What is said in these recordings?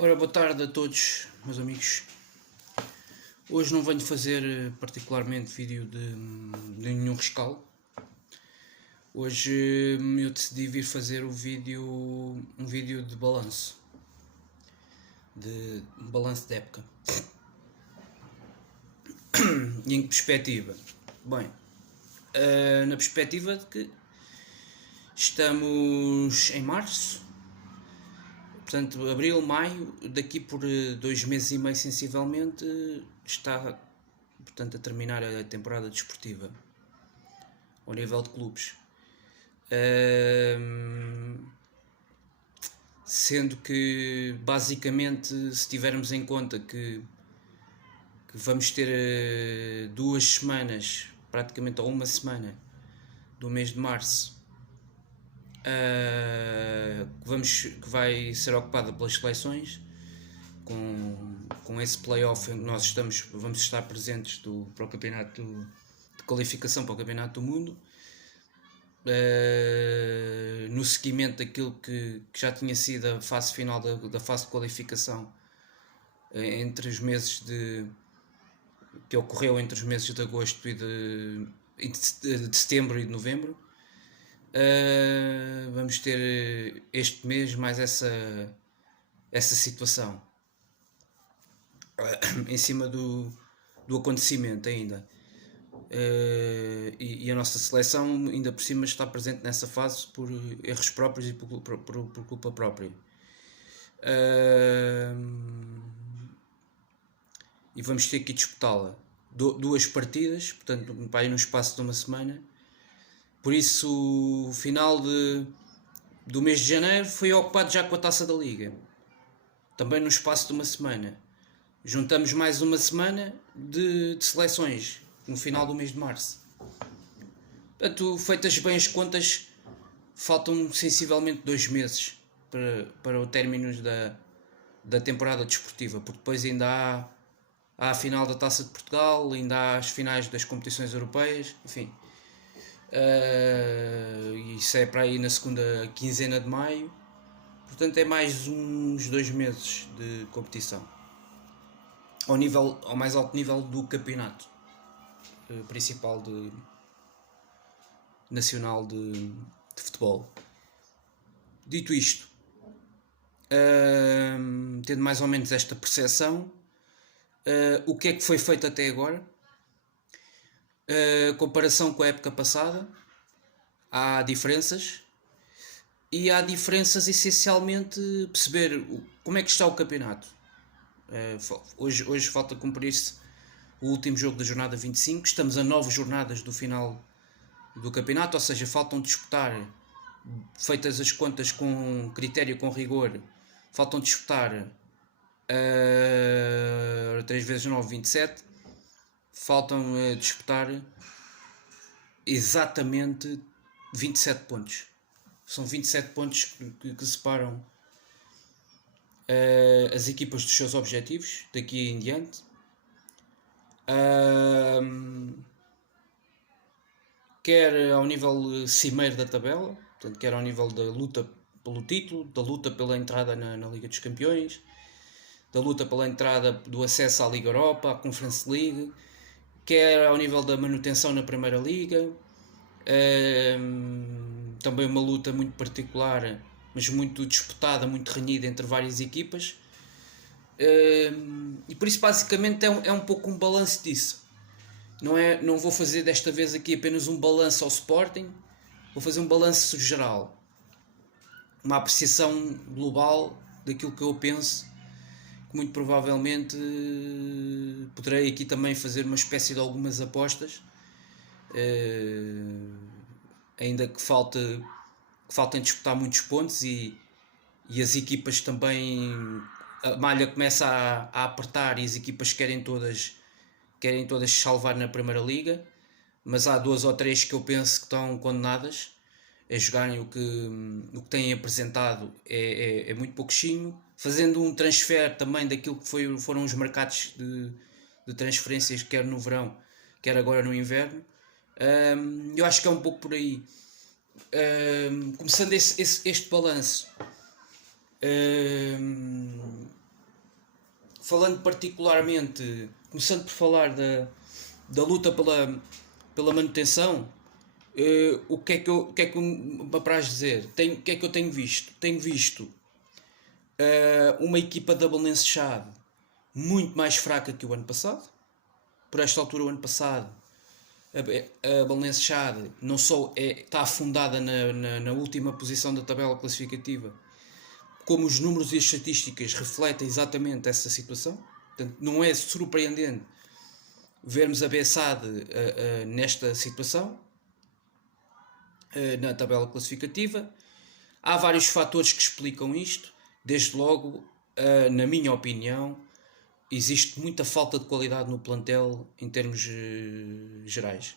Ora, boa tarde a todos, meus amigos. Hoje não venho fazer particularmente vídeo de nenhum rescaldo. Hoje eu decidi vir fazer um vídeo de balanço. De balanço de época. E em que perspectiva? Bem, na perspectiva de que estamos em março. Portanto, abril, maio, daqui por 2 meses e meio sensivelmente, está, portanto, a terminar a temporada desportiva ao nível de clubes. Sendo que, basicamente, se tivermos em conta que vamos ter 2 semanas, praticamente ou uma semana, do mês de março, que vai ser ocupada pelas seleções, com esse playoff em que nós vamos estar presentes para o campeonato de qualificação para o campeonato do mundo, no seguimento daquilo que já tinha sido a fase final da fase de qualificação, entre os meses que ocorreu entre os meses de agosto e de setembro e de novembro. Vamos ter este mês mais essa situação em cima do acontecimento ainda. E a nossa seleção ainda por cima está presente nessa fase por erros próprios e por culpa própria. E vamos ter que disputá-la 2 partidas, portanto, para ir no espaço de uma semana. Por isso, o final do mês de janeiro foi ocupado já com a Taça da Liga, também no espaço de uma semana. Juntamos mais uma semana de seleções no final do mês de março. Portanto, feitas bem as contas, faltam sensivelmente 2 meses para o término da temporada desportiva, porque depois ainda há a final da Taça de Portugal, ainda há as finais das competições europeias, enfim. Isso é para aí na segunda quinzena de maio. Portanto, é mais uns 2 meses de competição ao mais alto nível do campeonato principal nacional de futebol. Dito isto, tendo mais ou menos esta percepção, o que é que foi feito até agora? Comparação com a época passada, há diferenças, e há diferenças essencialmente perceber como é que está o campeonato. Hoje falta cumprir-se o último jogo da jornada 25, estamos a 9 jornadas do final do campeonato, ou seja, faltam disputar, feitas as contas com critério, com rigor, faltam disputar 3 vezes 9, 27, faltam disputar exatamente 27 pontos. São 27 pontos que separam as equipas dos seus objetivos daqui em diante. Quer ao nível cimeiro da tabela, portanto, quer ao nível da luta pelo título, da luta pela entrada na Liga dos Campeões, da luta pela entrada do acesso à Liga Europa, à Conference League, quer ao nível da manutenção na Primeira Liga. Também uma luta muito particular, mas muito disputada, muito renhida entre várias equipas. E por isso basicamente é um pouco um balanço disso. Não vou fazer desta vez aqui apenas um balanço ao Sporting, vou fazer um balanço geral, uma apreciação global daquilo que eu penso, que muito provavelmente poderei aqui também fazer uma espécie de algumas apostas, ainda que faltem disputar muitos pontos e as equipas também, a malha começa a apertar e as equipas querem todas salvar na Primeira Liga, mas há 2 ou 3 que eu penso que estão condenadas a jogarem o que têm apresentado é muito pouquinho, fazendo um transfer também daquilo que foram os mercados de transferências, quer no verão, quer agora no inverno. Eu acho que é um pouco por aí. Começando este balanço, falando particularmente, começando por falar da luta pela manutenção, o que é que me apraz dizer? O que é que eu tenho visto? Tenho visto uma equipa da Belenenses-Chade muito mais fraca que o ano passado. Por esta altura, o ano passado, a Belenenses-Chade não só está afundada na última posição da tabela classificativa, como os números e as estatísticas refletem exatamente essa situação. Portanto, não é surpreendente vermos a Bessade nesta situação, na tabela classificativa. Há vários fatores que explicam isto. Desde logo, na minha opinião, existe muita falta de qualidade no plantel em termos gerais.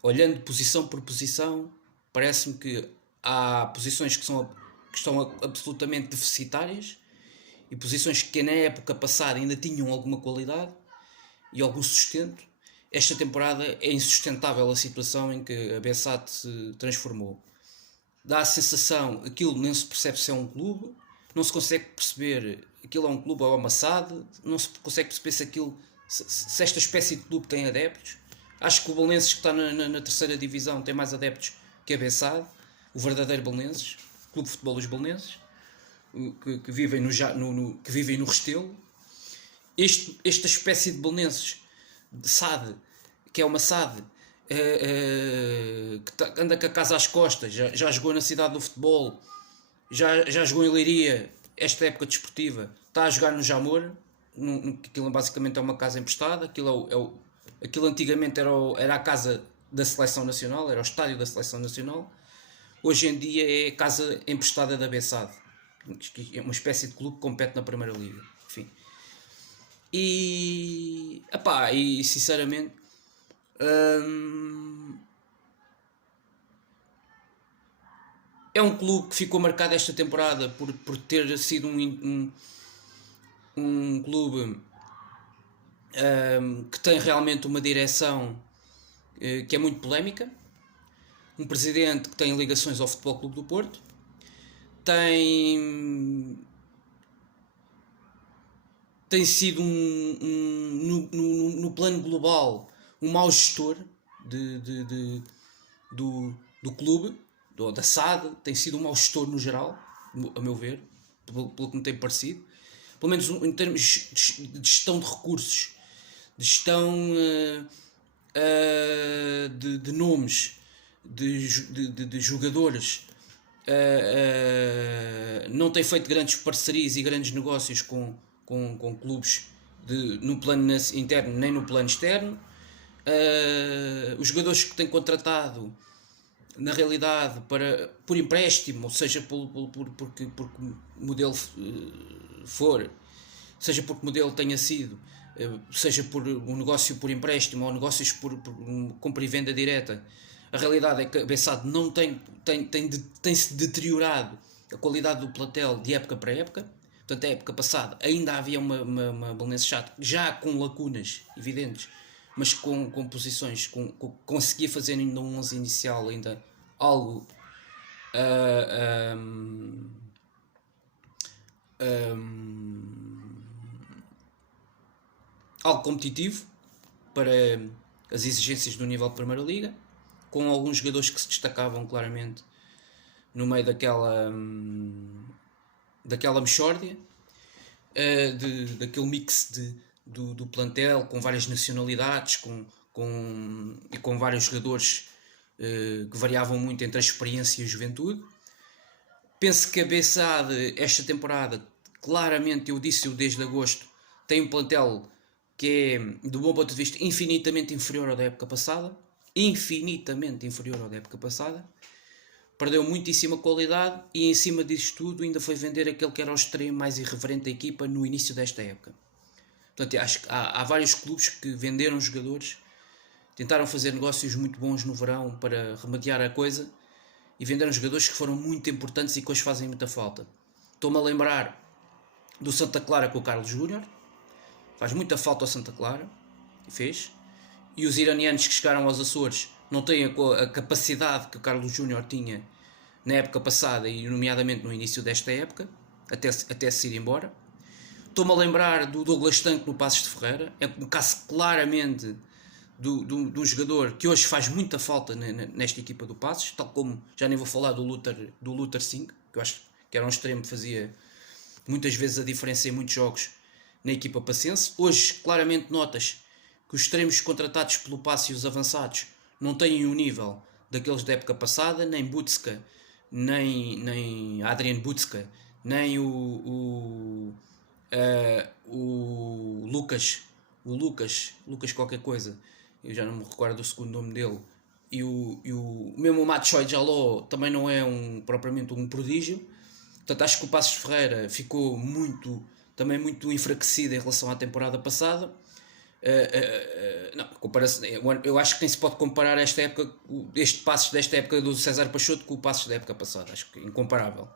Olhando posição por posição, parece-me que há posições que estão absolutamente deficitárias e posições que na época passada ainda tinham alguma qualidade e algum sustento. Esta temporada é insustentável a situação em que a Bessade se transformou. Dá a sensação, aquilo nem se percebe se é um clube, não se consegue perceber aquilo é um clube ou uma SAD, não se consegue perceber se aquilo, se esta espécie de clube tem adeptos. Acho que o Belenenses, que está na terceira divisão, tem mais adeptos que a Bessade, o verdadeiro Belenenses, o Clube de Futebol dos Belenenses, que vivem que vivem no Restelo. Esta espécie de Belenenses, de SAD, que é uma SAD, que anda com a casa às costas, já jogou na Cidade do Futebol, já jogou em Leiria, esta época desportiva, está a jogar no Jamor, aquilo basicamente é uma casa emprestada, aquilo antigamente era a casa da Seleção Nacional, era o estádio da Seleção Nacional, hoje em dia é a casa emprestada da Bessade, é uma espécie de clube que compete na Primeira Liga, enfim. E sinceramente, é um clube que ficou marcado esta temporada por ter sido um clube que tem realmente uma direção que é muito polémica, um presidente que tem ligações ao Futebol Clube do Porto, tem sido no plano global um mau gestor do clube, da SAD, tem sido um mau gestor no geral, a meu ver, pelo que me tem parecido, pelo menos em termos de gestão de recursos, de gestão de nomes, de jogadores. Não tem feito grandes parcerias e grandes negócios com clubes no plano interno nem no plano externo. Os jogadores que tem contratado, na realidade, por empréstimo, ou seja, porque modelo for, seja porque modelo tenha sido, seja por um negócio por empréstimo ou negócios por compra e venda direta, a realidade é que a Bessade não tem-se deteriorado a qualidade do plantel de época para época. Portanto, a época passada ainda havia uma Belenenses-Chade já com lacunas evidentes, mas com posições, conseguia fazer ainda um 11 inicial, ainda algo algo competitivo para as exigências do nível de Primeira Liga, com alguns jogadores que se destacavam claramente no meio daquela mexórdia, daquele mix do plantel, com várias nacionalidades, e com vários jogadores que variavam muito entre a experiência e a juventude. Penso que a Bessade, esta temporada, claramente, eu disse-o desde agosto, tem um plantel que é, do meu ponto de vista, infinitamente inferior ao da época passada. Perdeu muitíssima qualidade e, em cima disso tudo, ainda foi vender aquele que era o extremo mais irreverente da equipa no início desta época. Portanto, acho que há vários clubes que venderam jogadores, tentaram fazer negócios muito bons no verão para remediar a coisa e venderam jogadores que foram muito importantes e que hoje fazem muita falta. Estou-me a lembrar do Santa Clara com o Carlos Júnior, faz muita falta ao Santa Clara, e fez. E os iranianos que chegaram aos Açores não têm a capacidade que o Carlos Júnior tinha na época passada e nomeadamente no início desta época, até se ir embora. Estou-me a lembrar do Douglas Tanque no Passos de Ferreira, é um caso claramente de um jogador que hoje faz muita falta nesta equipa do Passos, tal como já nem vou falar do Luther 5, que eu acho que era um extremo que fazia muitas vezes a diferença em muitos jogos na equipa passense. Hoje claramente notas que os extremos contratados pelo Passo e os avançados não têm o nível daqueles da época passada, nem Butska, nem Adrian Butska, nem o Lucas qualquer coisa, eu já não me recordo do segundo nome dele, e mesmo o Matsoi Jaló também não é propriamente um prodígio. Portanto, acho que o Passos de Ferreira ficou também muito enfraquecido em relação à temporada passada. Não, eu acho que nem se pode comparar este Passos desta época do César Peixoto com o Passos da época passada. Acho que é incomparável.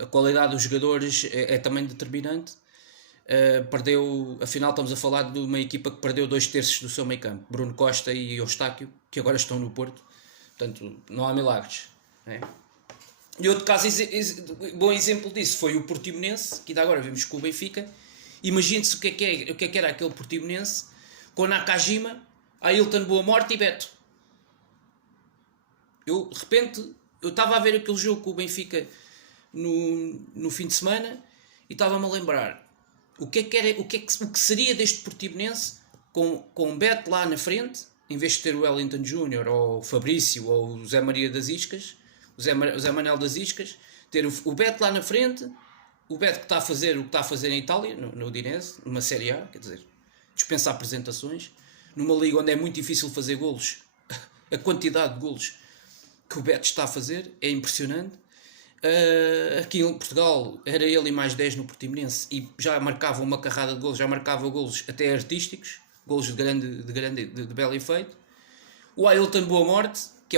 A qualidade dos jogadores é também determinante. Afinal estamos a falar de uma equipa que perdeu 2/3 do seu meio campo, Bruno Costa e Eustáquio, que agora estão no Porto. Portanto, não há milagres, né? E outro caso, bom exemplo disso foi o Portimonense, que ainda agora vimos com o Benfica. Imagine-se o que é que era aquele Portimonense com Nakajima, Ailton Boa Morte e Beto. De repente, eu estava a ver aquele jogo com o Benfica no fim de semana e estava-me a lembrar o que seria deste Portimonense com o Beto lá na frente, em vez de ter o Wellington Júnior ou o Fabrício ou o Zé Maria das Iscas, o Zé Manel das Iscas, ter o Beto lá na frente, o Beto que está a fazer o que está a fazer em Itália, no Udinese, numa Série A, quer dizer, dispensa apresentações, numa liga onde é muito difícil fazer golos, a quantidade de golos que o Beto está a fazer é impressionante. Aqui em Portugal era ele e mais 10 no Portimonense e já marcava uma carrada de golos, já marcava golos até artísticos, golos de belo efeito. O Ailton Boa Morte, que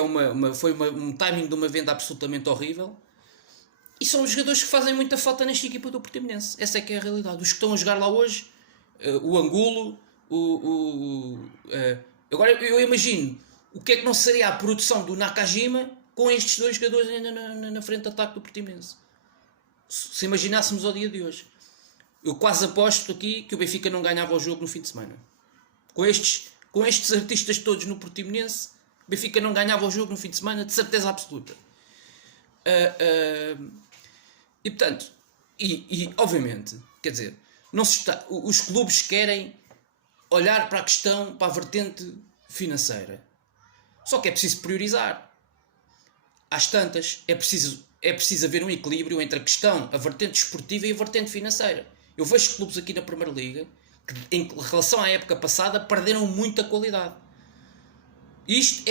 foi um timing de uma venda absolutamente horrível. E são os jogadores que fazem muita falta nesta equipa do Portimonense. Essa é que é a realidade. Os que estão a jogar lá hoje, o Angulo, agora eu imagino o que é que não seria a produção do Nakajima com estes dois jogadores ainda na frente de ataque do Portimonense. Se imaginássemos ao dia de hoje. Eu quase aposto aqui que o Benfica não ganhava o jogo no fim de semana. Com estes artistas todos no Portimonense, o Benfica não ganhava o jogo no fim de semana, de certeza absoluta. E portanto, obviamente, quer dizer, os clubes querem olhar para a questão, para a vertente financeira. Só que é preciso priorizar. Às tantas, é preciso haver um equilíbrio entre a vertente esportiva e a vertente financeira. Eu vejo clubes aqui na Primeira Liga que, em relação à época passada, perderam muita qualidade. Isto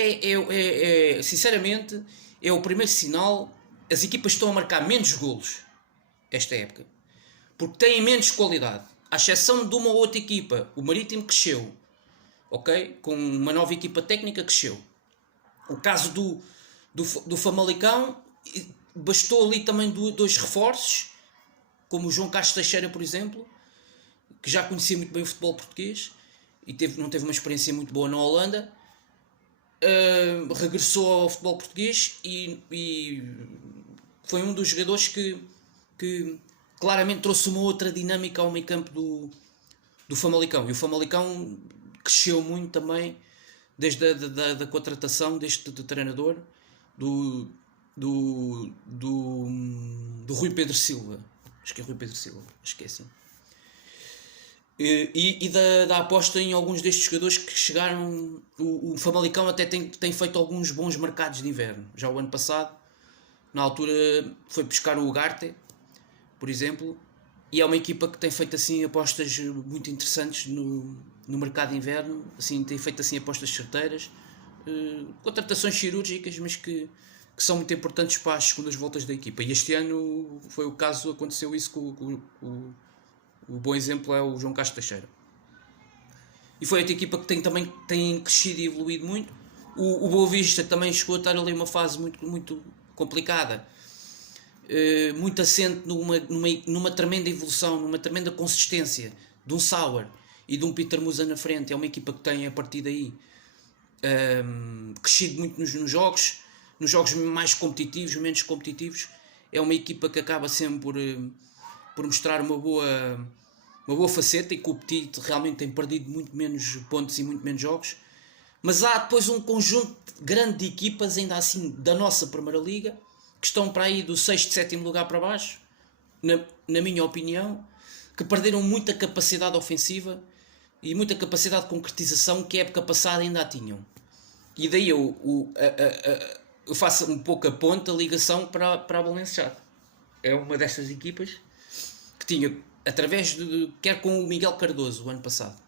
sinceramente, é o primeiro sinal. As equipas estão a marcar menos golos esta época, porque têm menos qualidade. À exceção de uma ou outra equipa, o Marítimo cresceu, ok? Com uma nova equipa técnica cresceu. O caso do Famalicão, bastou ali também dois reforços, como o João Castro Teixeira, por exemplo, que já conhecia muito bem o futebol português e não teve uma experiência muito boa na Holanda. Regressou ao futebol português e foi um dos jogadores que claramente trouxe uma outra dinâmica ao meio campo do Famalicão. E o Famalicão cresceu muito também desde a contratação deste treinador, do Rui Pedro Silva. Acho que é Rui Pedro Silva, acho que é assim. E da aposta em alguns destes jogadores que chegaram. O Famalicão até tem feito alguns bons mercados de inverno. Já o ano passado, na altura, foi buscar o Ugarte, por exemplo, e é uma equipa que tem feito assim apostas muito interessantes no mercado de inverno, assim, tem feito assim apostas certeiras, contratações cirúrgicas, mas que são muito importantes para as segundas voltas da equipa. E este ano foi o caso, aconteceu isso com o bom exemplo é o João Castro Teixeira. E foi outra equipa que tem crescido e evoluído muito. O Boa Vista também chegou a estar ali uma fase muito, muito complicada, muito assente numa tremenda evolução, numa tremenda consistência de um Sauer e de um Peter Musa na frente. É uma equipa que tem a partir daí crescido muito nos jogos mais competitivos, menos competitivos. É uma equipa que acaba sempre por mostrar uma boa faceta, e que o Petit realmente tem perdido muito menos pontos e muito menos jogos. Mas há depois um conjunto grande de equipas, ainda assim, da nossa Primeira Liga, que estão para aí do 6º, 7º lugar para baixo, na minha opinião, que perderam muita capacidade ofensiva e muita capacidade de concretização que a época passada ainda a tinham. E daí eu faço um pouco a ponta, a ligação para a Valenciaga. É uma destas equipas que tinha, através de, quer com o Miguel Cardoso o ano passado,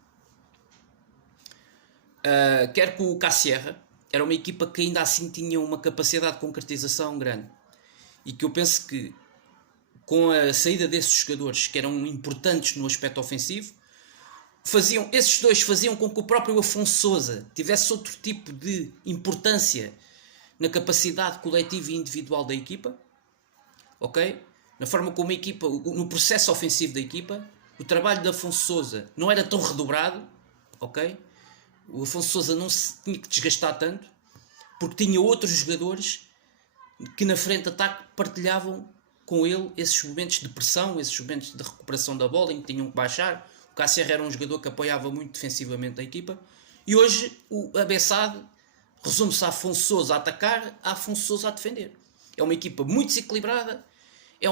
quer com o Cassierra, era uma equipa que ainda assim tinha uma capacidade de concretização grande. E que eu penso que com a saída desses jogadores que eram importantes no aspecto ofensivo, esses dois faziam com que o próprio Afonso Sousa tivesse outro tipo de importância na capacidade coletiva e individual da equipa, ok? Na forma como a equipa, no processo ofensivo da equipa, o trabalho de Afonso Sousa não era tão redobrado, ok? O Afonso Sousa não se tinha que desgastar tanto, porque tinha outros jogadores que na frente de ataque partilhavam com ele esses momentos de pressão, esses momentos de recuperação da bola em que tinham que baixar. O Cássio era um jogador que apoiava muito defensivamente a equipa. E hoje a Bessade resume-se a Afonso Sousa a atacar, a Afonso Sousa a defender. É uma equipa muito desequilibrada, é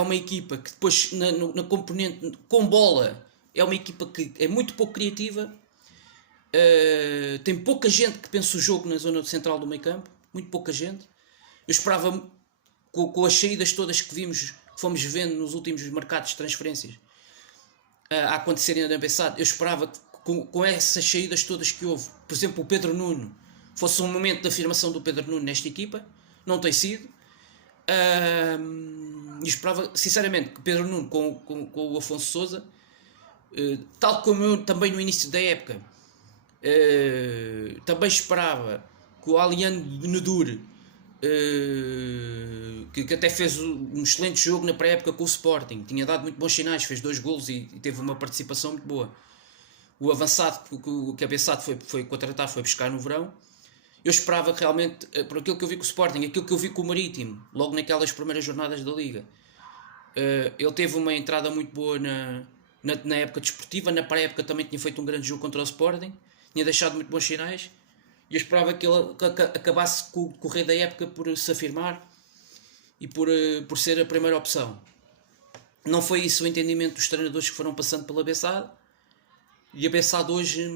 uma equipa que depois na componente com bola é uma equipa que é muito pouco criativa, tem pouca gente que pensa o jogo na zona central do meio campo, muito pouca gente. Eu esperava, com as saídas todas que fomos vendo nos últimos mercados de transferências a acontecerem na Bessade, eu esperava que com essas saídas todas que houve, por exemplo, o Pedro Nuno, fosse um momento de afirmação do Pedro Nuno nesta equipa. Não tem sido. E esperava, sinceramente, que Pedro Nuno com o Afonso Sousa, tal como eu também no início da época, também esperava que o Aliane Nedur, que até fez um excelente jogo na pré-época com o Sporting, tinha dado muito bons sinais, fez 2 golos e teve uma participação muito boa. O avançado que a Bessade foi contratar, foi buscar no verão. Eu esperava que realmente, por aquilo que eu vi com o Sporting, aquilo que eu vi com o Marítimo, logo naquelas primeiras jornadas da Liga, ele teve uma entrada muito boa na época desportiva. Na pré-época também tinha feito um grande jogo contra o Sporting, tinha deixado muito bons sinais, e eu esperava que ele acabasse com o correr da época por se afirmar e por ser a primeira opção. Não foi isso o entendimento dos treinadores que foram passando pela Bessade, e a Bessade hoje,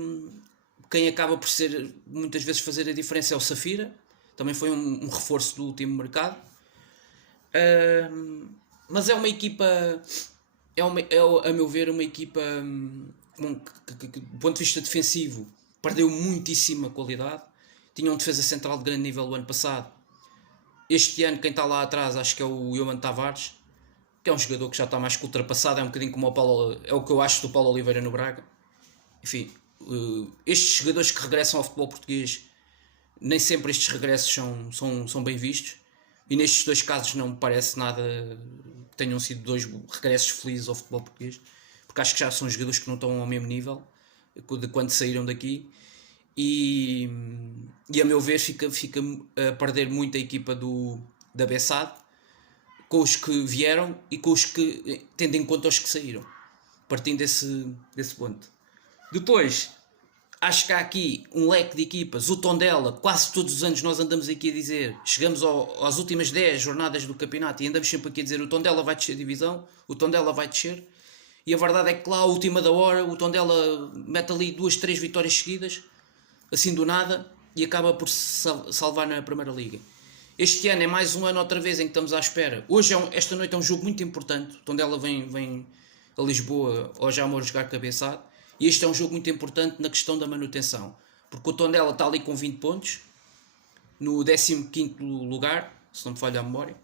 quem acaba por ser muitas vezes fazer a diferença é o Safira. Também foi um reforço do último mercado, mas é uma equipa, a meu ver, uma equipa que do ponto de vista defensivo perdeu muitíssima qualidade. Tinha um defesa central de grande nível o ano passado. Este ano quem está lá atrás acho que é o Yoman Tavares, que é um jogador que já está mais que ultrapassado. É um bocadinho como é o que eu acho do Paulo Oliveira no Braga. Enfim, estes jogadores que regressam ao futebol português, nem sempre estes regressos são bem vistos, e nestes 2 casos não me parece nada que tenham sido 2 regressos felizes ao futebol português, porque acho que já são jogadores que não estão ao mesmo nível de quando saíram daqui, e a meu ver fica a perder muito a equipa da Bessade, com os que vieram e com os que, tendo em conta os que saíram, partindo desse ponto. Depois, acho que há aqui um leque de equipas. O Tondela, quase todos os anos nós andamos aqui a dizer, chegamos às últimas 10 jornadas do campeonato e andamos sempre aqui a dizer: o Tondela vai descer divisão, o Tondela vai descer. E a verdade é que lá, à última da hora, o Tondela mete ali 2, 3 vitórias seguidas, assim do nada, e acaba por se salvar na Primeira Liga. Este ano é mais um ano outra vez em que estamos à espera. Hoje, esta noite é um jogo muito importante. O Tondela vem a Lisboa, ao Jamor, jogar cabeçado. E este é um jogo muito importante na questão da manutenção, porque o Tondela está ali com 20 pontos, no 15º lugar, se não me falha a memória.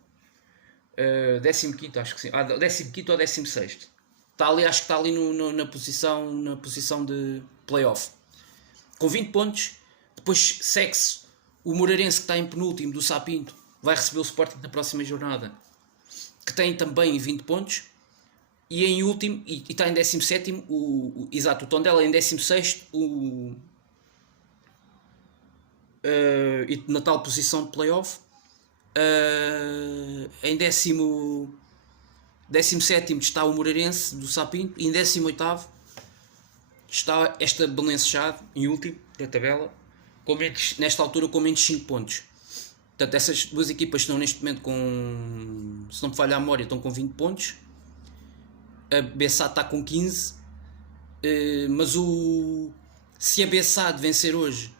15º, acho que sim. 15º ou 16º. Está ali, acho que está ali na posição de playoff. Com 20 pontos. Depois segue-se o Moreirense, que está em penúltimo, do Sapinto. Vai receber o Sporting na próxima jornada, que tem também 20 pontos. E em último, e está em 17º, exato, o Tondela em 16º, e na tal posição de playoff. Em 18º 17º está o Moreirense do Sapinto e em 18º está esta Belenenses Chade, em último da tabela, nesta altura com menos 5 pontos. Portanto, essas duas equipas estão neste momento com, se não me falha a memória, estão com 20 pontos. A Bessade está com 15. Mas se a Bessade vencer hoje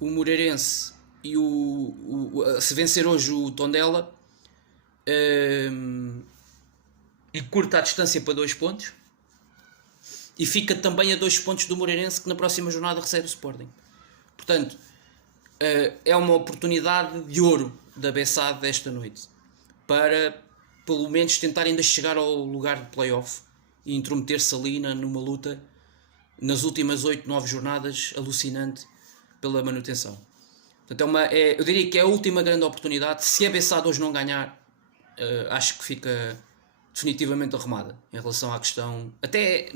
o Moreirense e se vencer hoje o Tondela, encurta a distância para 2 pontos e fica também a 2 pontos do Moreirense, que na próxima jornada recebe o Sporting. Portanto, é uma oportunidade de ouro da Bessade desta noite para pelo menos tentar ainda chegar ao lugar de play-off e intrometer-se ali numa luta nas últimas 8, 9 jornadas alucinante pela manutenção. Portanto, eu diria que é a última grande oportunidade. Se a Bessade hoje não ganhar, acho que fica definitivamente arrumada em relação à questão, até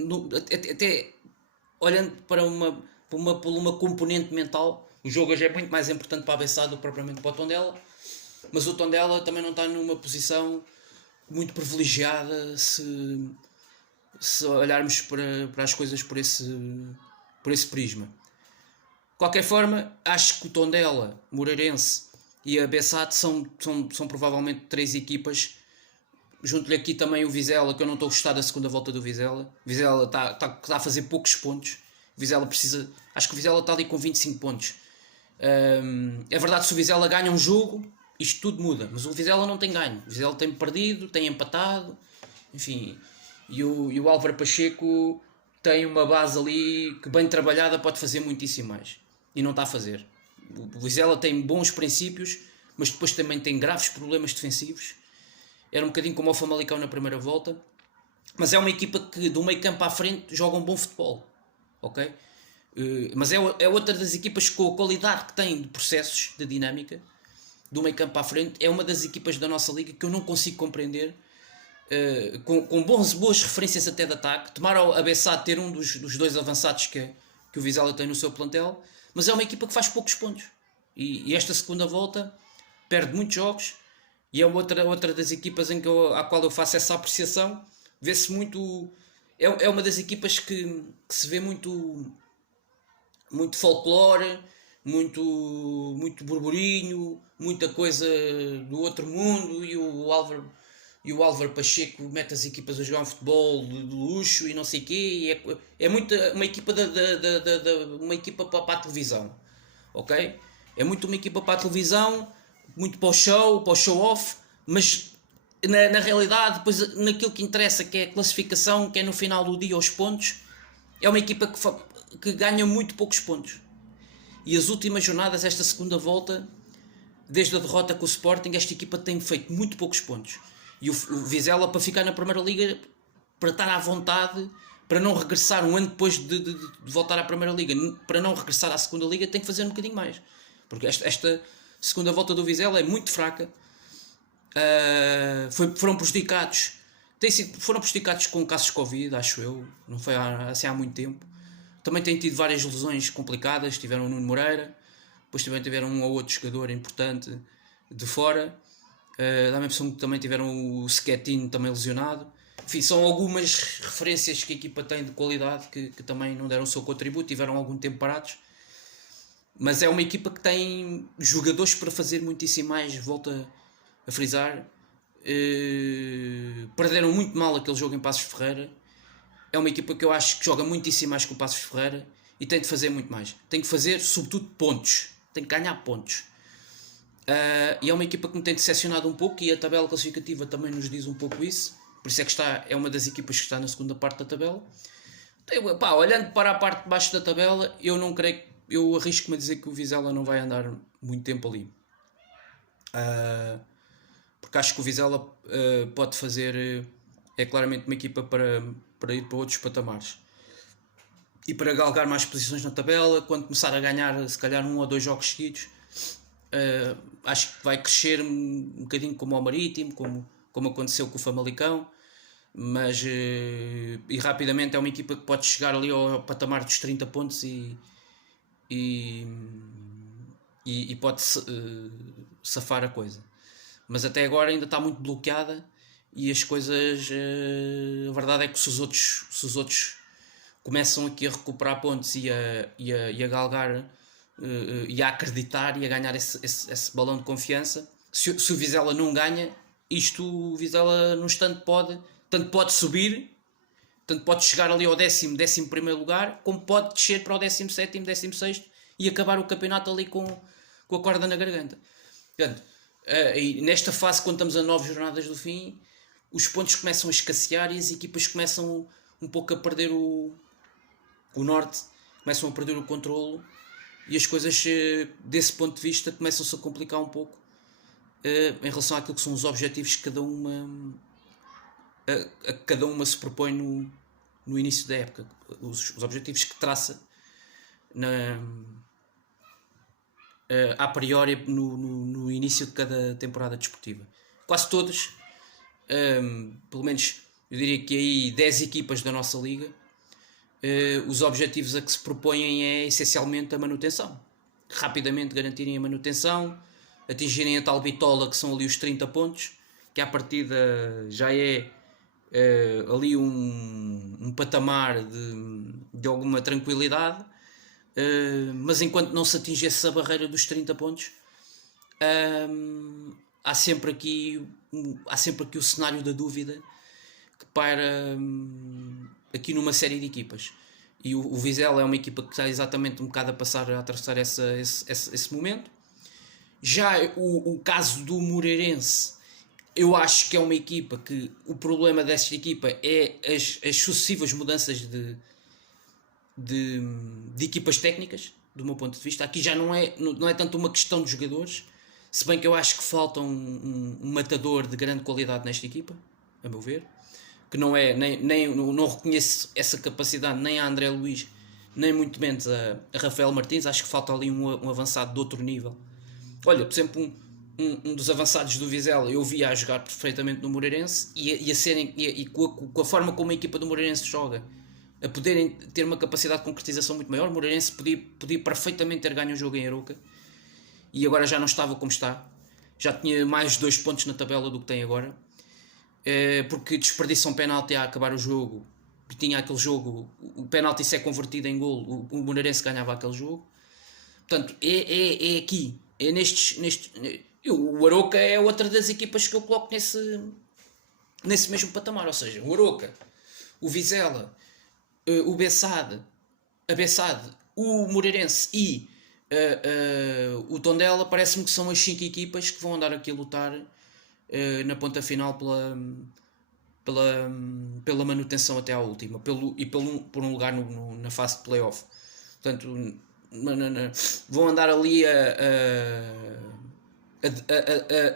olhando para uma componente mental. O jogo hoje é muito mais importante para a Bessade do que propriamente para o Tondela, mas o Tondela também não está numa posição muito privilegiada se olharmos para as coisas por esse prisma. De qualquer forma, acho que o Tondela, Moreirense e a Bessade são provavelmente 3 equipas. Junto-lhe aqui também o Vizela, que eu não estou a gostar da segunda volta do Vizela. O Vizela está a fazer poucos pontos. O Vizela precisa... Acho que o Vizela está ali com 25 pontos. É verdade que se o Vizela ganha um jogo, isto tudo muda. Mas o Vizela não tem ganho. O Vizela tem perdido, tem empatado. Enfim... E o Álvaro Pacheco tem uma base ali que, bem trabalhada, pode fazer muitíssimo mais. E não está a fazer. O Vizela tem bons princípios, mas depois também tem graves problemas defensivos. Era um bocadinho como o Famalicão na primeira volta. Mas é uma equipa que, do meio campo à frente, joga um bom futebol. Ok? Mas é outra das equipas com a qualidade que tem de processos, de dinâmica, do meio campo à frente. É uma das equipas da nossa liga que eu não consigo compreender. Com boas referências até de ataque. Tomara a Bessade ter um dos 2 avançados que o Vizela tem no seu plantel, mas é uma equipa que faz poucos pontos e esta segunda volta perde muitos jogos e é outra das equipas à qual eu faço essa apreciação. Vê-se muito, é uma das equipas que se vê muito folclore, muito burburinho, muita coisa do outro mundo, e o Álvaro Pacheco mete as equipas a jogar um futebol de luxo e não sei o quê. É muito uma equipa uma equipa para a televisão, ok? É muito uma equipa para a televisão, muito para o show off, mas na realidade, depois naquilo que interessa, que é a classificação, que é no final do dia os pontos, é uma equipa que ganha muito poucos pontos. E as últimas jornadas, esta segunda volta, desde a derrota com o Sporting, esta equipa tem feito muito poucos pontos. E o Vizela, para ficar na Primeira Liga, para estar à vontade, para não regressar um ano depois de voltar à Primeira Liga, para não regressar à Segunda Liga, tem que fazer um bocadinho mais. Porque esta segunda volta do Vizela é muito fraca. Foram prejudicados. Foram prejudicados com casos de Covid, acho eu. Não foi assim há muito tempo. Também têm tido várias lesões complicadas. Tiveram o Nuno Moreira. Depois também tiveram um ou outro jogador importante de fora. Dá-me a impressão que também tiveram o Schettino também lesionado. Enfim, são algumas referências que a equipa tem de qualidade que também não deram o seu contributo, tiveram algum tempo parados. Mas é uma equipa que tem jogadores para fazer muitíssimo mais, volto a frisar. Perderam muito mal aquele jogo em Passos Ferreira. É uma equipa que eu acho que joga muitíssimo mais que o Passos Ferreira e tem de fazer muito mais. Tem que fazer, sobretudo, pontos. Tem que ganhar pontos. E é uma equipa que me tem decepcionado um pouco, e a tabela classificativa também nos diz um pouco isso. Por isso é que é uma das equipas que está na segunda parte da tabela. Então, olhando para a parte de baixo da tabela, eu arrisco-me a dizer que o Vizela não vai andar muito tempo ali. Porque acho que o Vizela pode fazer, é claramente uma equipa para ir para outros patamares. E para galgar mais posições na tabela, quando começar a ganhar se calhar 1 ou 2 jogos seguidos, acho que vai crescer um bocadinho como o Marítimo, como aconteceu com o Famalicão, mas e rapidamente é uma equipa que pode chegar ali ao patamar dos 30 pontos e pode safar a coisa. Mas até agora ainda está muito bloqueada e as coisas, a verdade é que se os outros começam aqui a recuperar pontos e a galgar e a acreditar e a ganhar esse balão de confiança, se o Vizela não ganha, o Vizela num instante tanto pode subir, tanto pode chegar ali ao 10º primeiro lugar, como pode descer para o 17º, 16º e acabar o campeonato ali com a corda na garganta. Portanto, e nesta fase, quando estamos a 9 jornadas do fim, os pontos começam a escassear e as equipas começam um pouco a perder o norte, começam a perder o controlo e as coisas, desse ponto de vista, começam-se a complicar um pouco em relação àquilo que são os objetivos que cada uma se propõe no início da época, os objetivos que traça a priori no início de cada temporada desportiva. Quase todas, pelo menos eu diria que aí 10 equipas da nossa liga, os objetivos a que se propõem é essencialmente a manutenção. Rapidamente garantirem a manutenção, atingirem a tal bitola que são ali os 30 pontos, que à partida já é ali um patamar de alguma tranquilidade, mas enquanto não se atinge essa barreira dos 30 pontos, há sempre aqui o cenário da dúvida que paira aqui numa série de equipas. E o Vizela é uma equipa que está exatamente um bocado a atravessar esse momento. Já o caso do Moreirense, eu acho que é uma equipa que o problema desta equipa é as sucessivas mudanças de equipas técnicas, do meu ponto de vista. Aqui já não é tanto uma questão de jogadores, se bem que eu acho que falta um matador de grande qualidade nesta equipa, a meu ver, que não reconheço essa capacidade nem a André Luiz, nem muito menos a Rafael Martins. Acho que falta ali um avançado de outro nível. Olha, por exemplo, um dos avançados do Vizela eu via a jogar perfeitamente no Moreirense e com a forma como a equipa do Moreirense joga, a poderem ter uma capacidade de concretização muito maior. O Moreirense podia perfeitamente ter ganho o jogo em Arouca e agora já não estava como está, já tinha mais 2 pontos na tabela do que tem agora, porque desperdiça um penalti a acabar o jogo e tinha aquele jogo, o penalti se é convertido em golo, o Moreirense ganhava aquele jogo. Portanto, é aqui, é o Arouca é outra das equipas que eu coloco nesse mesmo patamar, ou seja, o Arouca, o Vizela, o Bessade, o Moreirense e o Tondela, parece-me que são as 5 equipas que vão andar aqui a lutar na ponta final pela manutenção até à última, por um lugar na fase de play-off. Portanto, vão andar ali a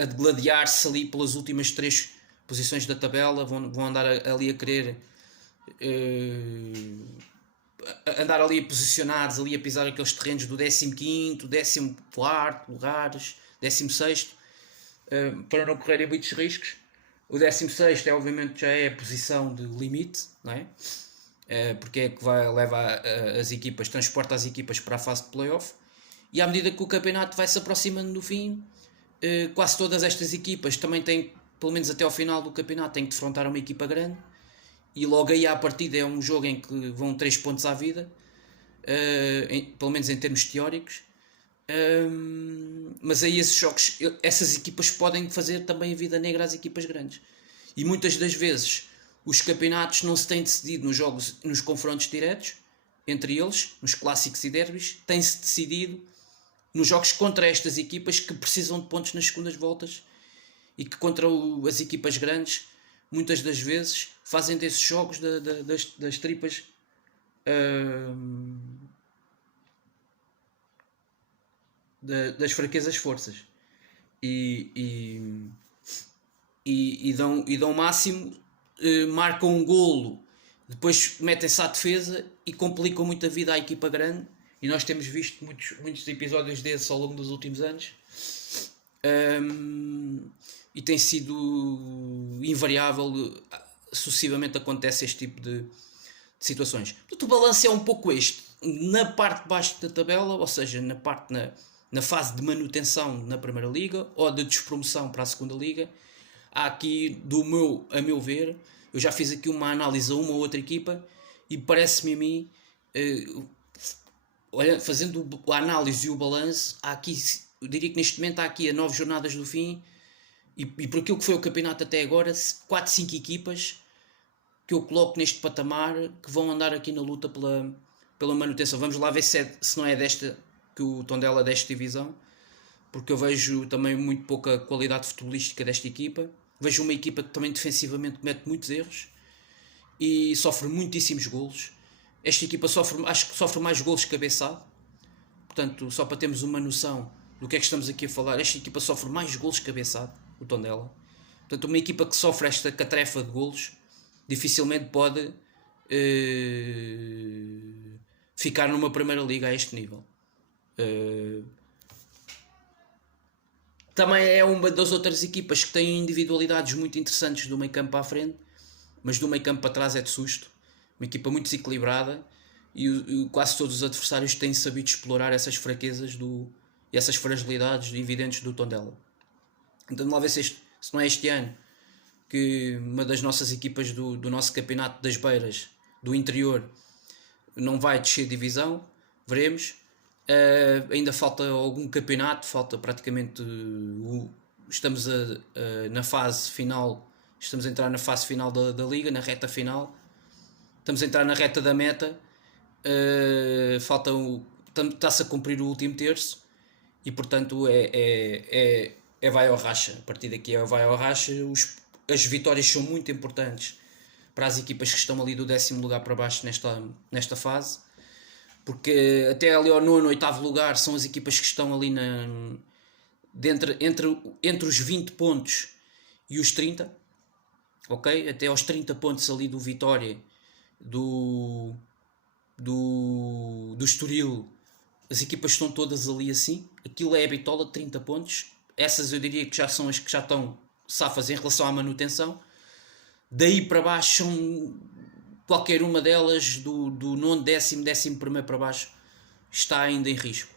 degladiar-se ali pelas últimas 3 posições da tabela, vão andar ali a querer andar ali posicionados, ali a pisar aqueles terrenos do 15º, 14º lugares, 16º, para não correrem muitos riscos. O 16º obviamente já é a posição de limite, não é? Porque é que leva as equipas, transporta as equipas para a fase de playoff, e à medida que o campeonato vai se aproximando do fim, quase todas estas equipas também têm, pelo menos até ao final do campeonato, têm que defrontar uma equipa grande, e logo aí à partida é um jogo em que vão 3 pontos à vida, pelo menos em termos teóricos, mas aí esses jogos, essas equipas podem fazer também a vida negra às equipas grandes, e muitas das vezes os campeonatos não se têm decidido nos confrontos diretos entre eles, nos clássicos e derbys, tem-se decidido nos jogos contra estas equipas que precisam de pontos nas segundas voltas, e que contra as equipas grandes muitas das vezes fazem desses jogos das tripas das fraquezas forças, e dão o máximo, marcam um golo, depois metem-se à defesa e complicam muito a vida à equipa grande, e nós temos visto muitos episódios desses ao longo dos últimos anos, e tem sido invariável, sucessivamente acontece este tipo de situações. Portanto, o balanço é um pouco este: na parte de baixo da tabela, ou seja, na fase de manutenção na Primeira Liga ou de despromoção para a Segunda Liga, há aqui, a meu ver, eu já fiz aqui uma análise a uma ou outra equipa e parece-me a mim, olha, fazendo a análise e o balanço, há aqui, eu diria que neste momento há aqui a 9 jornadas do fim e por aquilo que foi o campeonato até agora, 4, 5 equipas que eu coloco neste patamar que vão andar aqui na luta pela manutenção. Vamos lá ver se não é desta que o Tondela desta divisão, porque eu vejo também muito pouca qualidade futebolística desta equipa. Vejo uma equipa que também defensivamente comete muitos erros e sofre muitíssimos golos. Esta equipa acho que sofre mais golos que cabeçado. Portanto, só para termos uma noção do que é que estamos aqui a falar, esta equipa sofre mais golos que cabeçado, o Tondela. Portanto, uma equipa que sofre esta catrefa de golos dificilmente pode ficar numa primeira liga a este nível. Também é uma das outras equipas que têm individualidades muito interessantes do meio campo para a frente, mas do meio campo para trás é de susto. Uma equipa muito desequilibrada e quase todos os adversários têm sabido explorar essas fraquezas e essas fragilidades evidentes do Tondela. Então vamos lá ver se não é este ano que uma das nossas equipas do nosso campeonato das beiras, do interior, não vai descer divisão. Veremos. Ainda falta algum campeonato, falta praticamente estamos na fase final, estamos a entrar na fase final da liga, na reta final, estamos a entrar na reta da meta, está-se a cumprir o último terço e portanto vai ao racha. A partir daqui vai ao racha. As vitórias são muito importantes para as equipas que estão ali do 10º lugar para baixo nesta fase, porque até ali ao 9º, 8º lugar são as equipas que estão ali entre os 20 pontos e os 30, ok? Até aos 30 pontos ali do Vitória, do Estoril, as equipas estão todas ali assim. Aquilo é a bitola de 30 pontos. Essas eu diria que já são as que já estão safas em relação à manutenção. Daí para baixo são qualquer uma delas, do 9º, 10º, 11º para baixo, está ainda em risco.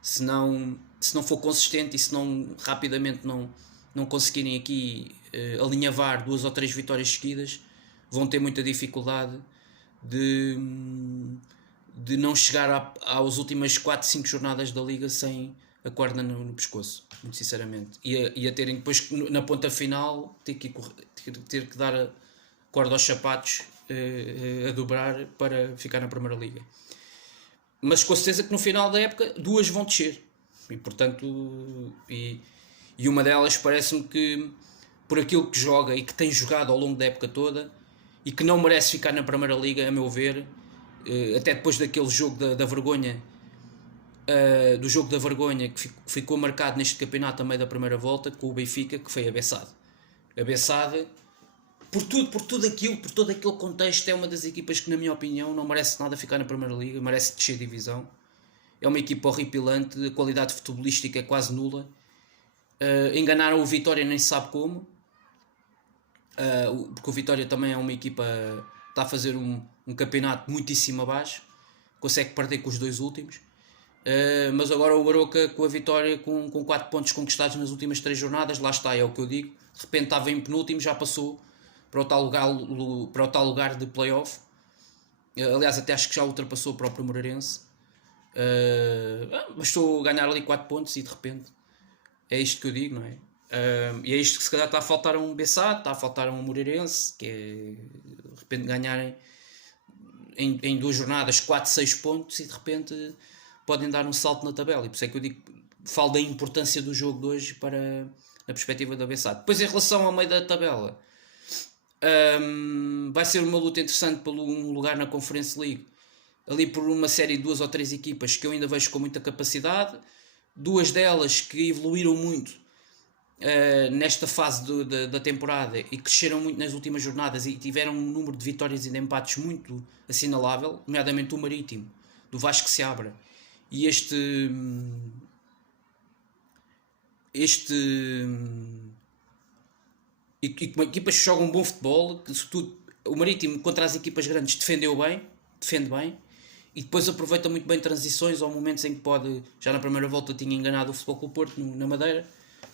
Se não for consistente e se não rapidamente não conseguirem aqui alinhavar 2 ou 3 vitórias seguidas, vão ter muita dificuldade de não chegar às últimas 4, 5 jornadas da liga sem a corda no pescoço, muito sinceramente. E a terem depois, na ponta final, ter que dar a corda aos sapatos a dobrar para ficar na primeira liga. Mas com certeza que no final da época 2 vão descer. E portanto, e uma delas parece-me que, por aquilo que joga e que tem jogado ao longo da época toda, e que não merece ficar na primeira liga, a meu ver, até depois daquele jogo da vergonha, do jogo da vergonha que ficou marcado neste campeonato a meio da primeira volta, com o Benfica, que foi a Bessade. A Bessade, por todo aquele contexto, é uma das equipas que, na minha opinião, não merece nada ficar na primeira liga, merece descer divisão. É uma equipa horripilante, a qualidade futebolística é quase nula. Enganaram o Vitória, nem se sabe como, porque o Vitória também é uma equipa que está a fazer um campeonato muitíssimo abaixo, consegue perder com os 2 últimos. Mas agora o Aroca, com a vitória, com 4 pontos conquistados nas últimas 3 jornadas, lá está, é o que eu digo. De repente estava em penúltimo, já passou para o tal lugar de playoff. Aliás, até acho que já ultrapassou o próprio Moreirense. Bastou ganhar ali 4 pontos e de repente é isto que eu digo, não é? E é isto que se calhar está a faltar a um Bessade, está a faltar a um Moreirense, que é de repente ganharem em 2 jornadas 4, 6 pontos e de repente podem dar um salto na tabela. E por isso é que eu digo, falo da importância do jogo de hoje para a perspectiva da Bessade. Depois, em relação ao meio da tabela, vai ser uma luta interessante pelo um lugar na Conference League, ali por uma série de 2 ou 3 equipas que eu ainda vejo com muita capacidade. 2 delas que evoluíram muito nesta fase da temporada e cresceram muito nas últimas jornadas e tiveram um número de vitórias e de empates muito assinalável, nomeadamente o Marítimo, do Vasco Seabra, e equipas que jogam bom futebol, que sobretudo o Marítimo contra as equipas grandes defende bem, e depois aproveita muito bem transições ou momentos em que já na primeira volta tinha enganado o Futebol Clube Porto na Madeira,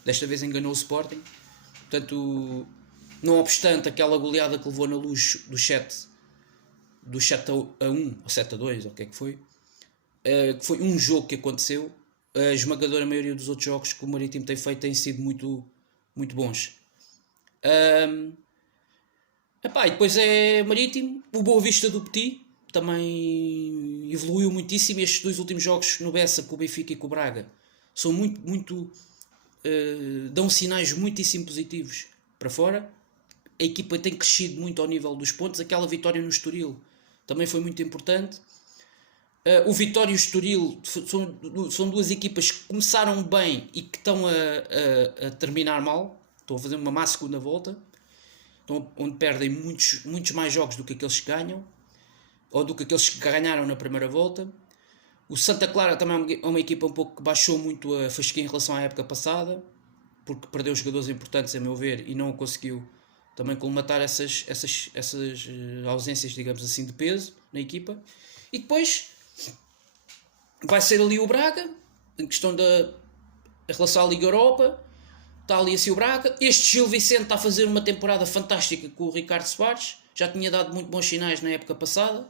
desta vez enganou o Sporting, Portanto, não obstante aquela goleada que levou na Luz do 7 a 1 ou 7 a 2, ou o que é que foi um jogo que aconteceu, a esmagadora maioria dos outros jogos que o Marítimo tem feito têm sido muito, muito bons. E depois é Marítimo, o Boa Vista do Petit também evoluiu muitíssimo. Estes dois últimos jogos no Bessa, com o Benfica e com o Braga, são muito dão sinais muitíssimo positivos para fora. A equipa tem crescido muito ao nível dos pontos. Aquela vitória no Estoril também foi muito importante. O Vitória e o Estoril são duas equipas que começaram bem e que estão a terminar mal. Estão a fazer uma má segunda volta, onde perdem muitos mais jogos do que aqueles que ganham, ou do que aqueles que ganharam na primeira volta. O Santa Clara também é uma equipa um pouco que baixou muito a fasquia em relação à época passada, porque perdeu jogadores importantes, a meu ver, e não conseguiu também colmatar essas ausências, digamos assim, de peso na equipa. E depois vai ser ali o Braga, em questão em relação à Liga Europa. Está ali assim o Braga. Este Gil Vicente está a fazer uma temporada fantástica com o Ricardo Soares. Já tinha dado muito bons sinais na época passada.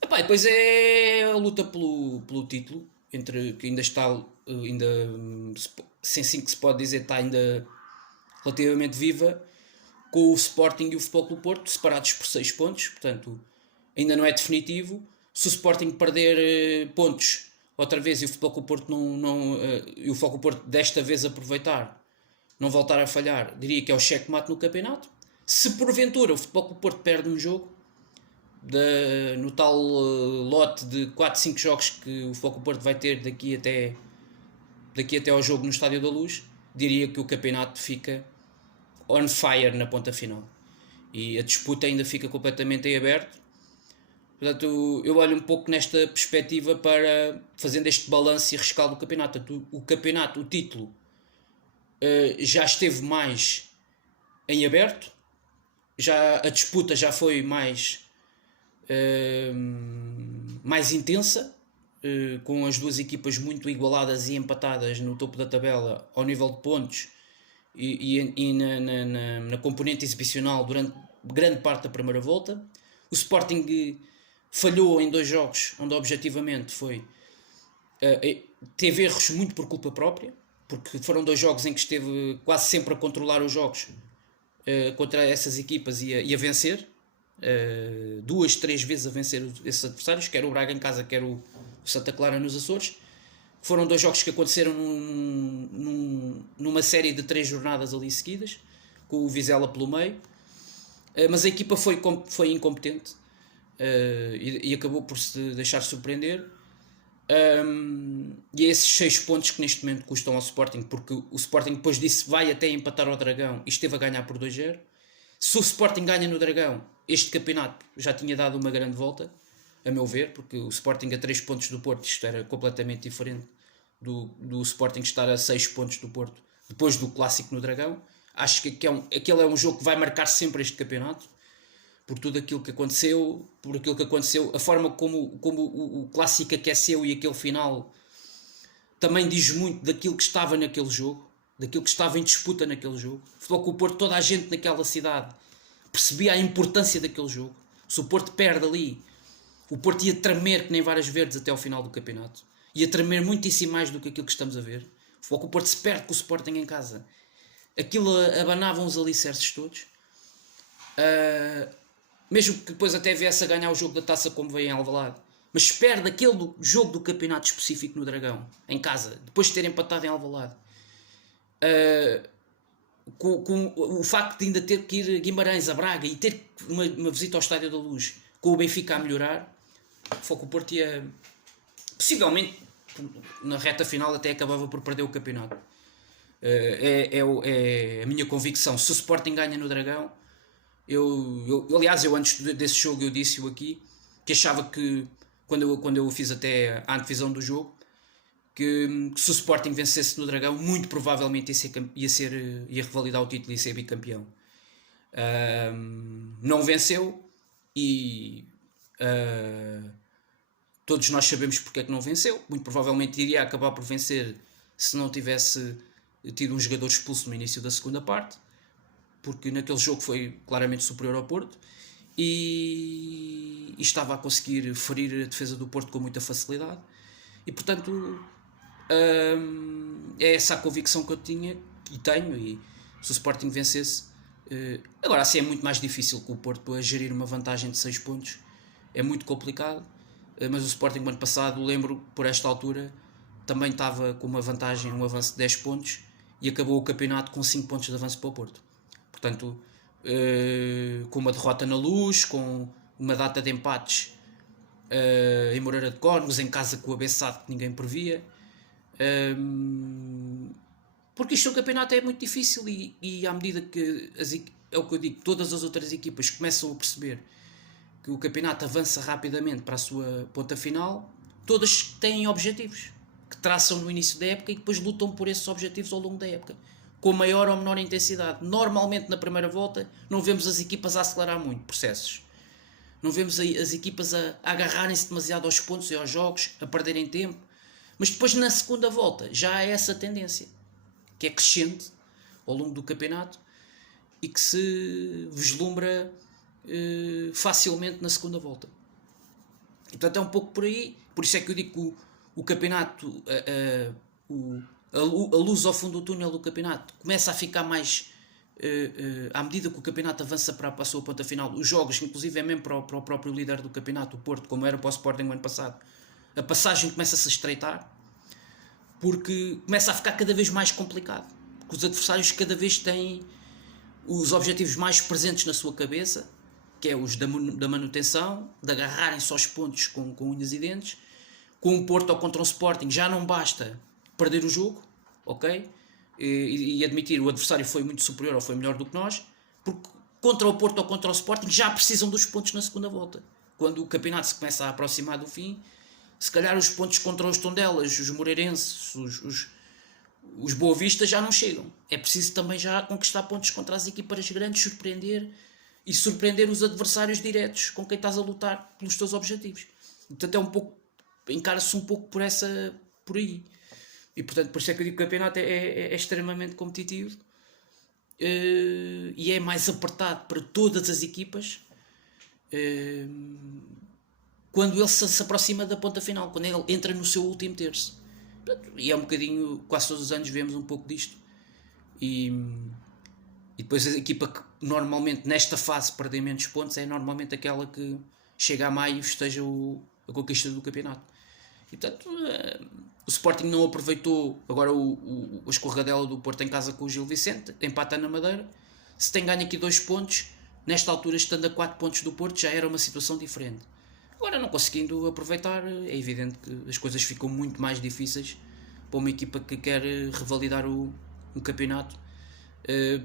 Depois é a luta pelo título, que ainda está, sem sim que se pode dizer, está ainda relativamente viva, com o Sporting e o Futebol Clube Porto, separados por 6 pontos, portanto ainda não é definitivo. Se o Sporting perder pontos outra vez e o Futebol Clube Porto e o Futebol Clube Porto desta vez aproveitar, não voltar a falhar, diria que é o cheque-mate no campeonato. Se porventura o Futebol Clube Porto perde um jogo, no tal lote de 4, 5 jogos que o Futebol Clube Porto vai ter daqui até ao jogo no Estádio da Luz, diria que o campeonato fica on fire na ponta final e a disputa ainda fica completamente em aberto. Portanto, eu olho um pouco nesta perspectiva, para fazendo este balanço e rescaldo do campeonato. O título já esteve mais em aberto, a disputa já foi mais intensa, com as duas equipas muito igualadas e empatadas no topo da tabela ao nível de pontos e na componente exibicional durante grande parte da primeira volta. O Sporting falhou em 2 jogos onde objetivamente teve erros muito por culpa própria, porque foram 2 jogos em que esteve quase sempre a controlar os jogos contra essas equipas e a vencer, 2, 3 vezes a vencer esses adversários, quer o Braga em casa, quer o Santa Clara nos Açores. Foram 2 jogos que aconteceram numa série de 3 jornadas ali seguidas, com o Vizela pelo meio, mas a equipa foi incompetente e acabou por se deixar surpreender. E é esses 6 pontos que neste momento custam ao Sporting, porque o Sporting depois disso vai até empatar ao Dragão e esteve a ganhar por 2-0. Se o Sporting ganha no Dragão, este campeonato já tinha dado uma grande volta, a meu ver, porque o Sporting a 3 pontos do Porto, isto era completamente diferente do Sporting estar a 6 pontos do Porto depois do clássico no Dragão. Acho que aquele é um jogo que vai marcar sempre este campeonato, por tudo aquilo que aconteceu, a forma como o clássico aqueceu, e aquele final também diz muito daquilo que estava naquele jogo, daquilo que estava em disputa naquele jogo. Futebol com o Porto, toda a gente naquela cidade percebia a importância daquele jogo. Se o Porto perde ali, o Porto ia tremer que nem varas verdes até ao final do campeonato. Ia tremer muitíssimo mais do que aquilo que estamos a ver. O Futebol com o Porto se perde com o Sporting em casa. Aquilo abanavam os alicerces todos. Mesmo que depois até viesse a ganhar o jogo da taça como veio em Alvalade. Mas se perde aquele jogo do campeonato específico no Dragão, em casa, depois de ter empatado em Alvalade. Com o facto de ainda ter que ir a Guimarães, a Braga, e ter uma visita ao Estádio da Luz, com o Benfica a melhorar, o Foco Porto ia, possivelmente, na reta final até acabava por perder o campeonato. É a minha convicção. Se o Sporting ganha no Dragão, aliás, antes desse jogo eu disse-o aqui, que achava que, quando eu fiz até a antevisão do jogo, que se o Sporting vencesse no Dragão, muito provavelmente ia revalidar o título e ia ser bicampeão. Não venceu e todos nós sabemos porque é que não venceu. Muito provavelmente iria acabar por vencer se não tivesse tido um jogador expulso no início da segunda parte. porque naquele jogo foi claramente superior ao Porto e estava a conseguir ferir a defesa do Porto com muita facilidade. E portanto é essa a convicção que eu tinha e tenho. E se o Sporting vencesse, agora assim é muito mais difícil que o Porto a gerir uma vantagem de 6 pontos, é muito complicado. Mas o Sporting, ano passado, lembro, por esta altura, também estava com uma vantagem, um avanço de 10 pontos e acabou o campeonato com 5 pontos de avanço para o Porto. Portanto, com uma derrota na Luz, com uma data de empates em Moreira de Cónegos, em casa com o Abessado, que ninguém previa. Porque isto, o campeonato é muito difícil e à medida que, é o que eu digo, todas as outras equipas começam a perceber que o campeonato avança rapidamente para a sua ponta final, todas têm objetivos que traçam no início da época e depois lutam por esses objetivos ao longo da época, com maior ou menor intensidade. Normalmente na primeira volta não vemos as equipas a acelerar muito processos, não vemos as equipas a agarrarem-se demasiado aos pontos e aos jogos, a perderem tempo, mas depois na segunda volta já há essa tendência, que é crescente ao longo do campeonato e que se vislumbra facilmente na segunda volta. E, portanto é um pouco por aí. Por isso é que eu digo que o campeonato, a luz ao fundo do túnel do campeonato começa a ficar mais à medida que o campeonato avança para a sua ponta final. Os jogos, inclusive é mesmo para o próprio líder do campeonato, o Porto, como era para o Sporting no ano passado, a passagem começa a se estreitar, porque começa a ficar cada vez mais complicado, porque os adversários cada vez têm os objetivos mais presentes na sua cabeça, que é os da manutenção, de agarrarem-se aos pontos com unhas e dentes. Com o Porto ou contra o Sporting já não basta perder o jogo, ok? E admitir o adversário foi muito superior ou foi melhor do que nós, porque contra o Porto ou contra o Sporting já precisam dos pontos na segunda volta. Quando o campeonato se começa a aproximar do fim, se calhar os pontos contra os Tondelas, os Moreirenses, os Boa Vista já não chegam. É preciso também já conquistar pontos contra as equipas grandes, surpreender os adversários diretos com quem estás a lutar pelos teus objetivos. Portanto, é um pouco, encara-se um pouco por aí. E portanto, por isso é que eu digo que o campeonato é extremamente competitivo e é mais apertado para todas as equipas quando ele se aproxima da ponta final, quando ele entra no seu último terço. E é um bocadinho, quase todos os anos vemos um pouco disto. E depois a equipa que normalmente nesta fase perde menos pontos é normalmente aquela que chega a maio e festeja a conquista do campeonato. E portanto o Sporting não aproveitou agora a escorregadela do Porto em casa com o Gil Vicente, empata na Madeira. Se tem ganho aqui 2 pontos, nesta altura estando a 4 pontos do Porto, já era uma situação diferente. Agora, não conseguindo aproveitar, é evidente que as coisas ficam muito mais difíceis para uma equipa que quer revalidar o campeonato,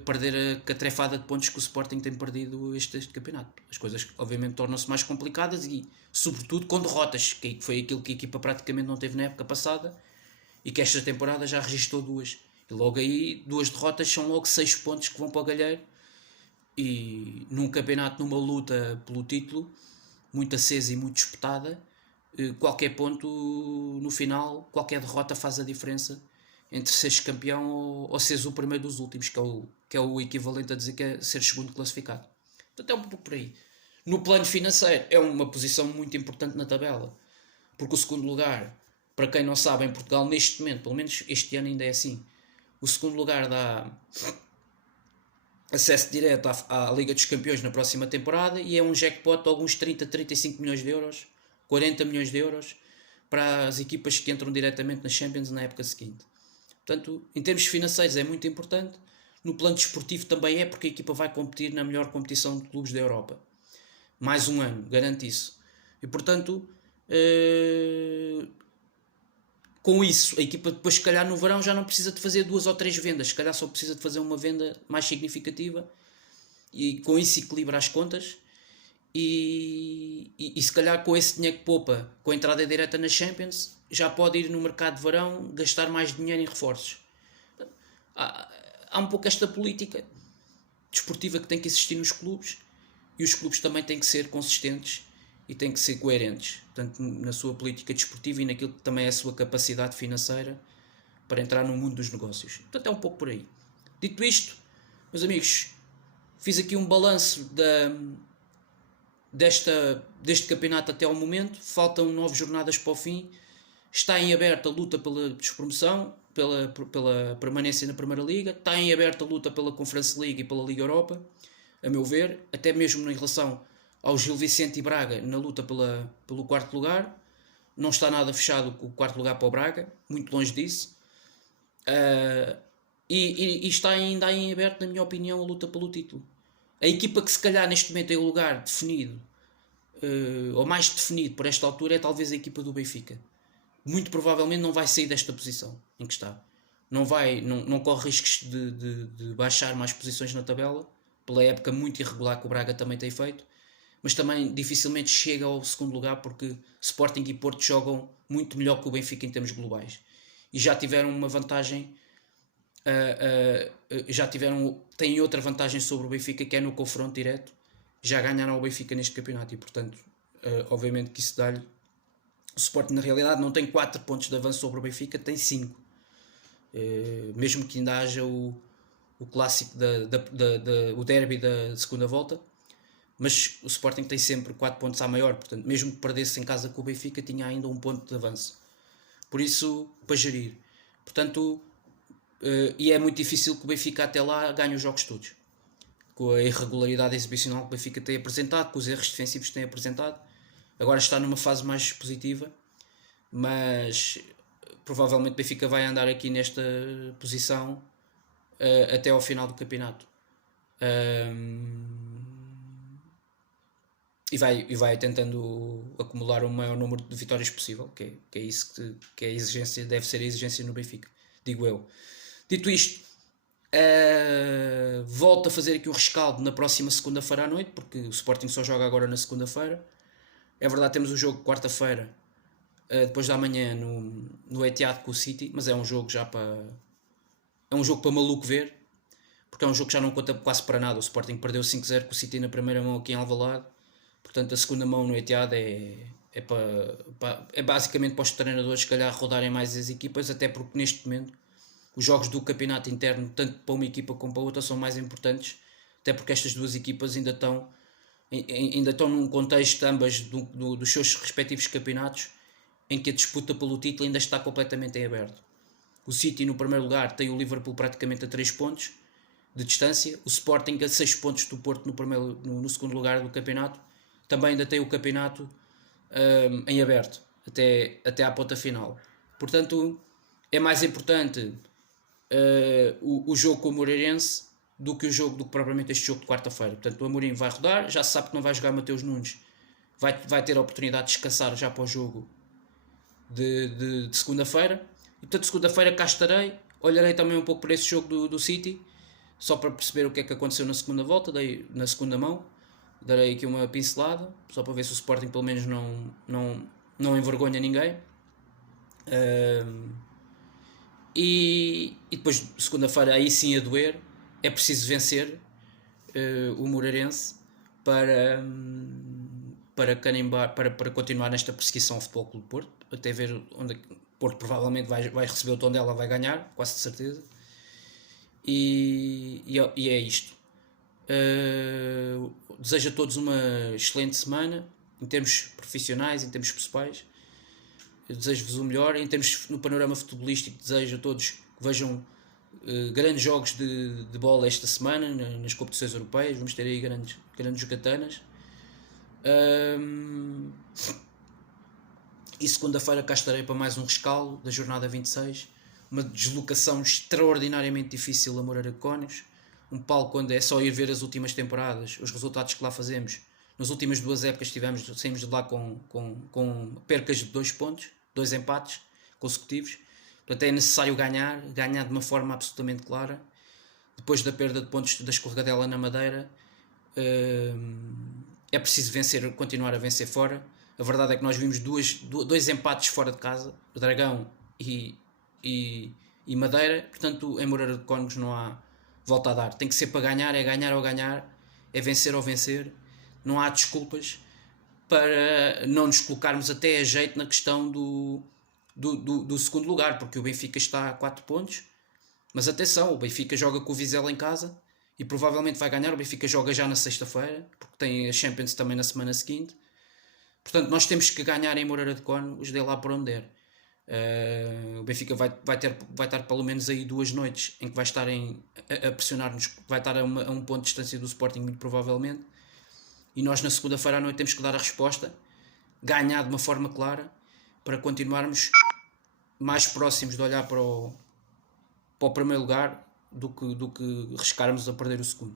perder a catrefada de pontos que o Sporting tem perdido este campeonato. As coisas obviamente tornam-se mais complicadas e sobretudo com derrotas, que foi aquilo que a equipa praticamente não teve na época passada e que esta temporada já registrou 2. E logo aí 2 derrotas são logo 6 pontos que vão para o galheiro, e num campeonato, numa luta pelo título muito acesa e muito disputada, qualquer ponto no final, qualquer derrota faz a diferença entre seres campeão ou seres o primeiro dos últimos, que é o equivalente a dizer que é ser segundo classificado. Portanto, é um pouco por aí. No plano financeiro, é uma posição muito importante na tabela, porque o segundo lugar, para quem não sabe, em Portugal, neste momento, pelo menos este ano ainda é assim, o segundo lugar dá acesso direto à Liga dos Campeões na próxima temporada e é um jackpot de alguns 30, 35 milhões de euros, 40 milhões de euros para as equipas que entram diretamente na Champions na época seguinte. Portanto, em termos financeiros é muito importante, no plano desportivo também é, porque a equipa vai competir na melhor competição de clubes da Europa. Mais um ano, garanto isso. E portanto, com isso, a equipa depois, se calhar no verão, já não precisa de fazer 2 ou 3 vendas, se calhar só precisa de fazer uma venda mais significativa e com isso equilibra as contas e se calhar com esse dinheiro que poupa, com a entrada direta na Champions, já pode ir no mercado de verão gastar mais dinheiro em reforços. Há um pouco esta política desportiva que tem que existir nos clubes e os clubes também têm que ser consistentes e têm que ser coerentes, portanto, na sua política desportiva e naquilo que também é a sua capacidade financeira para entrar no mundo dos negócios. Portanto, é um pouco por aí. Dito isto, meus amigos, Fiz aqui um balanço deste campeonato até ao momento. Faltam 9 jornadas para o fim. Está em aberto a luta pela despromoção, pela permanência na Primeira Liga. Está em aberto a luta pela Conference League e pela Liga Europa, a meu ver. Até mesmo em relação ao Gil Vicente e Braga, na luta pelo quarto lugar. Não está nada fechado o quarto lugar para o Braga, muito longe disso. E está ainda em aberto, na minha opinião, a luta pelo título. A equipa que se calhar neste momento tem o lugar definido, ou mais definido por esta altura, é talvez a equipa do Benfica. Muito provavelmente não vai sair desta posição em que está. Não corre riscos de baixar mais posições na tabela, pela época muito irregular que o Braga também tem feito, mas também dificilmente chega ao segundo lugar, porque Sporting e Porto jogam muito melhor que o Benfica em termos globais. E já tiveram uma vantagem, têm outra vantagem sobre o Benfica, que é no confronto direto. Já ganharam ao Benfica neste campeonato e, portanto, obviamente que isso dá-lhe. O Sporting, na realidade, não tem 4 pontos de avanço sobre o Benfica, tem 5. Mesmo que ainda haja o clássico, o derby da segunda volta, mas o Sporting tem sempre 4 pontos à maior, portanto, mesmo que perdesse em casa com o Benfica, tinha ainda 1 ponto de avanço. Por isso, para gerir. Portanto, e é muito difícil que o Benfica até lá ganhe os jogos todos. Com a irregularidade exibicional que o Benfica tem apresentado, com os erros defensivos que tem apresentado. Agora está numa fase mais positiva, mas provavelmente o Benfica vai andar aqui nesta posição até ao final do campeonato. E vai tentando acumular o maior número de vitórias possível, que é isso que é a exigência, deve ser a exigência no Benfica, digo eu. Dito isto, volto a fazer aqui o rescaldo na próxima segunda-feira à noite, porque o Sporting só joga agora na segunda-feira. É verdade, temos o jogo quarta-feira, depois da manhã no Etihad com o City, mas é um jogo já para... É um jogo para maluco ver, porque é um jogo que já não conta quase para nada. O Sporting perdeu 5-0 com o City na primeira mão aqui em Alvalade, portanto a segunda mão no Etihad é basicamente para os treinadores se calhar rodarem mais as equipas, até porque neste momento os jogos do campeonato interno, tanto para uma equipa como para outra, são mais importantes, até porque estas duas equipas ainda estão num contexto, ambas, dos seus respectivos campeonatos, em que a disputa pelo título ainda está completamente em aberto. O City, no primeiro lugar, tem o Liverpool praticamente a 3 pontos de distância. O Sporting a 6 pontos do Porto no segundo lugar do campeonato. Também ainda tem o campeonato em aberto, até à ponta final. Portanto, é mais importante o jogo com o Moreirense do que propriamente este jogo de quarta-feira. Portanto, o Amorim vai rodar, já se sabe que não vai jogar Mateus Nunes, vai ter a oportunidade de descansar já para o jogo de segunda-feira. E portanto, segunda-feira cá estarei, olharei também um pouco para esse jogo do City, só para perceber o que é que aconteceu na segunda volta, na segunda mão. Darei aqui uma pincelada, só para ver se o Sporting pelo menos não envergonha ninguém. E depois, segunda-feira, aí sim a doer, é preciso vencer o Moreirense para carimbar, para continuar nesta perseguição ao Futebol Clube do Porto, até ver onde o Porto provavelmente vai receber o Tondela, vai ganhar, quase de certeza. E é isto. Desejo a todos uma excelente semana, em termos profissionais, em termos pessoais. Desejo-vos o melhor. Em termos no panorama futebolístico, desejo a todos que vejam grandes jogos de bola esta semana nas competições europeias. Vamos ter aí grandes jogatanas. E segunda-feira cá estarei para mais um rescaldo da jornada 26. Uma deslocação extraordinariamente difícil a Moreira de Cónegos. Um palco onde é só ir ver as últimas temporadas, os resultados que lá fazemos. Nas últimas 2 épocas saímos de lá com percas de 2 pontos, 2 empates consecutivos. Portanto, é necessário ganhar de uma forma absolutamente clara. Depois da perda de pontos da Escorregadela na Madeira, é preciso continuar a vencer fora. A verdade é que nós vimos 2 empates fora de casa, Dragão e Madeira. Portanto, em Moreira de Cónegos não há volta a dar. Tem que ser para ganhar, é ganhar ou ganhar, é vencer ou vencer. Não há desculpas para não nos colocarmos até a jeito na questão do segundo lugar, porque o Benfica está a 4 pontos, mas atenção, o Benfica joga com o Vizela em casa e provavelmente vai ganhar. O Benfica joga já na sexta-feira, porque tem a Champions também na semana seguinte. Portanto, nós temos que ganhar em Moreira de Cónegos, os de lá por onde der. O Benfica vai estar pelo menos aí 2 noites em que vai estar a pressionar-nos, vai estar a um ponto de distância do Sporting, muito provavelmente. E nós na segunda-feira à noite temos que dar a resposta, ganhar de uma forma clara, para continuarmos mais próximos de olhar para o primeiro lugar do que arriscarmos a perder o segundo.